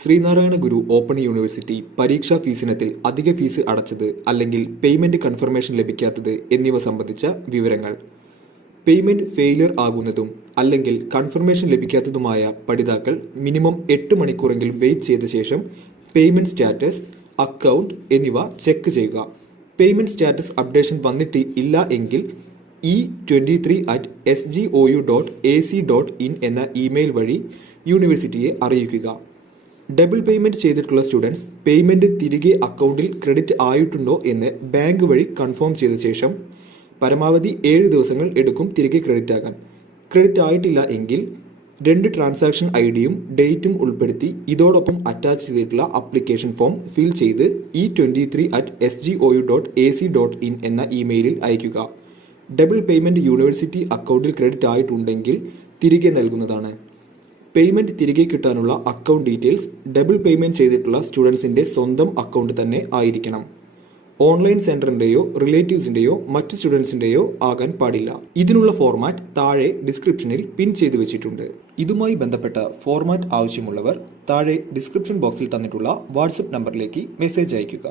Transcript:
ശ്രീനാരായണ ഗുരു open university പരീക്ഷാ ഫീസിനത്തിൽ അധിക fees അടച്ചത് അല്ലെങ്കിൽ പേയ്മെന്റ് കൺഫർമേഷൻ ലഭിക്കാത്തത് എന്നിവ സംബന്ധിച്ച വിവരങ്ങൾ. പേയ്മെന്റ് ഫെയിലിയർ ആകുന്നതും അല്ലെങ്കിൽ കൺഫർമേഷൻ ലഭിക്കാത്തതുമായ പഠിതാക്കൾ മിനിമം 8 മണിക്കൂറെങ്കിലും വെയിറ്റ് ചെയ്ത ശേഷം പേയ്മെന്റ് സ്റ്റാറ്റസ്, അക്കൗണ്ട് എന്നിവ ചെക്ക് ചെയ്യുക. പേയ്മെന്റ് സ്റ്റാറ്റസ് അപ്ഡേഷൻ വന്നിട്ട് ഇല്ല എങ്കിൽ e23@sgou.ac.in എന്ന ഇമെയിൽ വഴി യൂണിവേഴ്സിറ്റിയെ അറിയിക്കുക. ഡബിൾ പേയ്മെന്റ് ചെയ്തിട്ടുള്ള സ്റ്റുഡൻസ് പേയ്മെന്റ് തിരികെ അക്കൗണ്ടിൽ ക്രെഡിറ്റ് ആയിട്ടുണ്ടോ എന്ന് ബാങ്ക് വഴി കൺഫേം ചെയ്ത ശേഷം പരമാവധി 7 ദിവസങ്ങൾ എടുക്കും തിരികെ ക്രെഡിറ്റ് ആകാൻ. ക്രെഡിറ്റ് ആയിട്ടില്ല എങ്കിൽ 2 ട്രാൻസാക്ഷൻ ഐഡിയും ഡേറ്റും ഉൾപ്പെടുത്തി ഇതോടൊപ്പം അറ്റാച്ച് ചെയ്തിട്ടുള്ള അപ്ലിക്കേഷൻ ഫോം ഫിൽ ചെയ്ത് e23@sgou.ac.in എന്ന ഇമെയിലിൽ അയയ്ക്കുക. ഡബിൾ പേയ്മെന്റ് യൂണിവേഴ്സിറ്റി അക്കൗണ്ടിൽ ക്രെഡിറ്റ് ആയിട്ടുണ്ടെങ്കിൽ തിരികെ നൽകുന്നതാണ്. പേയ്മെന്റ് തിരികെ കിട്ടാനുള്ള അക്കൗണ്ട് ഡീറ്റെയിൽസ് ഡബിൾ പേയ്മെന്റ് ചെയ്തിട്ടുള്ള സ്റ്റുഡൻസിന്റെ സ്വന്തം അക്കൗണ്ട് തന്നെ ആയിരിക്കണം. ഓൺലൈൻ സെന്ററിന്റെയോ റിലേറ്റീവ്സിന്റെയോ മറ്റ് സ്റ്റുഡൻസിന്റെയോ ആകാൻ പാടില്ല. ഇതിനുള്ള ഫോർമാറ്റ് താഴെ ഡിസ്ക്രിപ്ഷനിൽ പിൻ ചെയ്തു വെച്ചിട്ടുണ്ട്. ഇതുമായി ബന്ധപ്പെട്ട ഫോർമാറ്റ് ആവശ്യമുള്ളവർ താഴെ ഡിസ്ക്രിപ്ഷൻ ബോക്സിൽ തന്നിട്ടുള്ള വാട്സപ്പ് നമ്പറിലേക്ക് മെസ്സേജ് അയയ്ക്കുക.